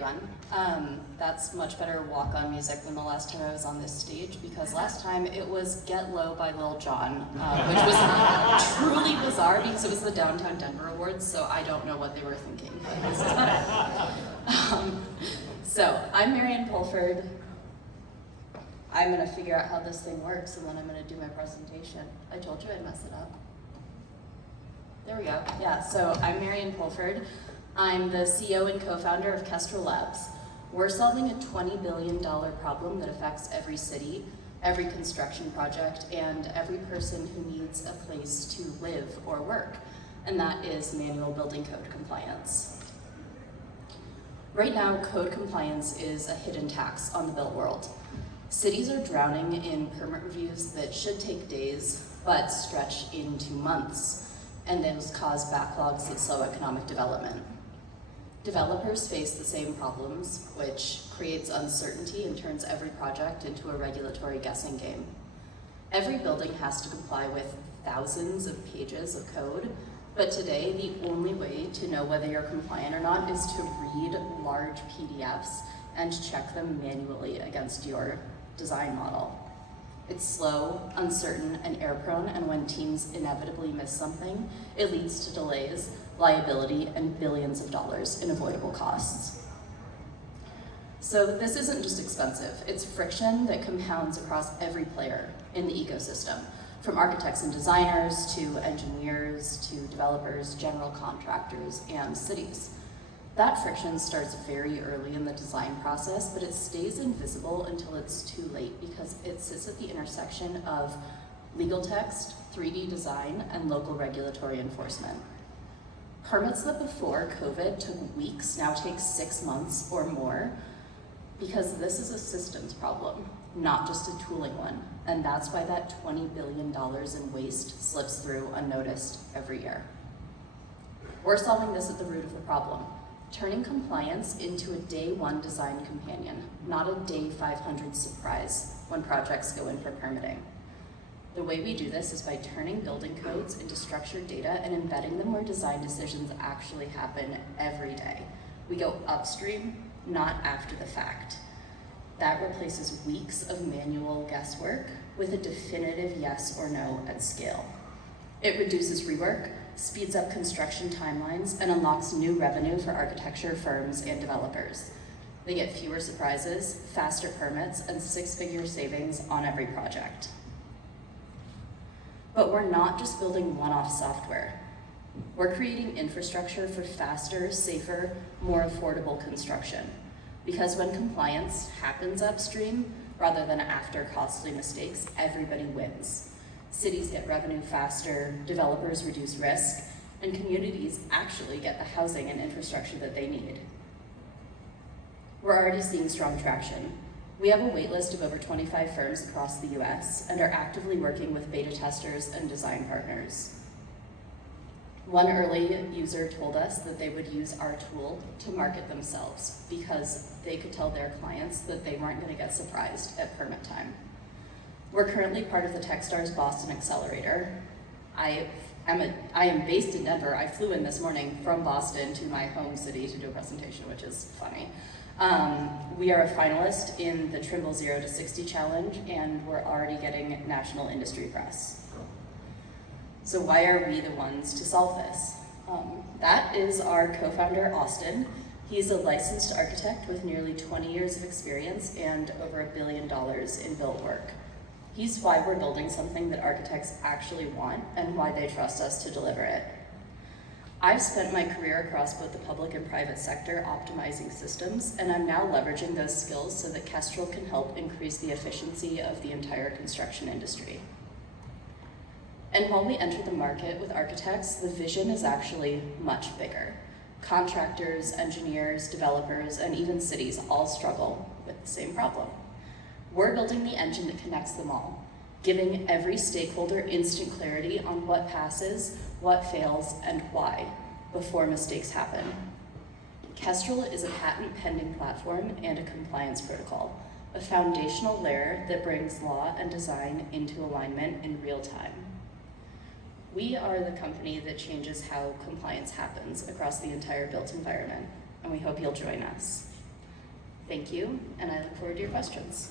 everyone. That's much better walk-on music than the last time I was on this stage, because last time it was Get Low by Lil Jon, which was truly bizarre because it was the Downtown Denver Awards, so I don't know what they were thinking, but this is better. So, I'm Marianne Pulford. I'm gonna figure out how this thing works, and then I'm gonna do my presentation. I told you I'd mess it up. There we go. Yeah, so I'm Marianne Pulford. I'm the CEO and co-founder of Kestrel Labs. We're solving a $20 billion problem that affects every city, every construction project, and every person who needs a place to live or work, and that is manual building code compliance. Right now, code compliance is a hidden tax on the built world. Cities are drowning in permit reviews that should take days, but stretch into months, and those cause backlogs that slow economic development. Developers face the same problems, which creates uncertainty and turns every project into a regulatory guessing game. Every building has to comply with thousands of pages of code, but today the only way to know whether you're compliant or not is to read large PDFs and check them manually against your design model. It's slow, uncertain, and error-prone, and when teams inevitably miss something, it leads to delays, liability, and billions of dollars in avoidable costs. So this isn't just expensive, it's friction that compounds across every player in the ecosystem, from architects and designers to engineers to developers, general contractors, and cities. That friction starts very early in the design process, but it stays invisible until it's too late because it sits at the intersection of legal text, 3D design, and local regulatory enforcement. Permits that before COVID took weeks now take 6 months or more because this is a systems problem, not just a tooling one. And that's why that $20 billion in waste slips through unnoticed every year. We're solving this at the root of the problem, turning compliance into a day 1 design companion, not a day 500 surprise when projects go in for permitting. The way we do this is by turning building codes into structured data and embedding them where design decisions actually happen every day. We go upstream, not after the fact. That replaces weeks of manual guesswork with a definitive yes or no at scale. It reduces rework, speeds up construction timelines, and unlocks new revenue for architecture firms and developers. They get fewer surprises, faster permits, and 6-figure savings on every project. But we're not just building one-off software. We're creating infrastructure for faster, safer, more affordable construction. Because when compliance happens upstream, rather than after costly mistakes, everybody wins. Cities get revenue faster, developers reduce risk, and communities actually get the housing and infrastructure that they need. We're already seeing strong traction. We have a waitlist of over 25 firms across the US and are actively working with beta testers and design partners. One early user told us that they would use our tool to market themselves because they could tell their clients that they weren't going to get surprised at permit time. We're currently part of the Techstars Boston Accelerator. I am based in Denver. I flew in this morning from Boston to my home city to do a presentation, which is funny. We are a finalist in the Trimble 0 to 60 challenge, and we're already getting national industry press. So why are we the ones to solve this? That is our co-founder, Austin. He's a licensed architect with nearly 20 years of experience and over $1 billion in built work. He's why we're building something that architects actually want and why they trust us to deliver it. I've spent my career across both the public and private sector optimizing systems, and I'm now leveraging those skills so that Kestrel can help increase the efficiency of the entire construction industry. And when we enter the market with architects, the vision is actually much bigger. Contractors, engineers, developers, and even cities all struggle with the same problem. We're building the engine that connects them all, giving every stakeholder instant clarity on what passes, what fails, and why, before mistakes happen. Kestrel is a patent-pending platform and a compliance protocol, a foundational layer that brings law and design into alignment in real time. We are the company that changes how compliance happens across the entire built environment, and we hope you'll join us. Thank you, and I look forward to your questions.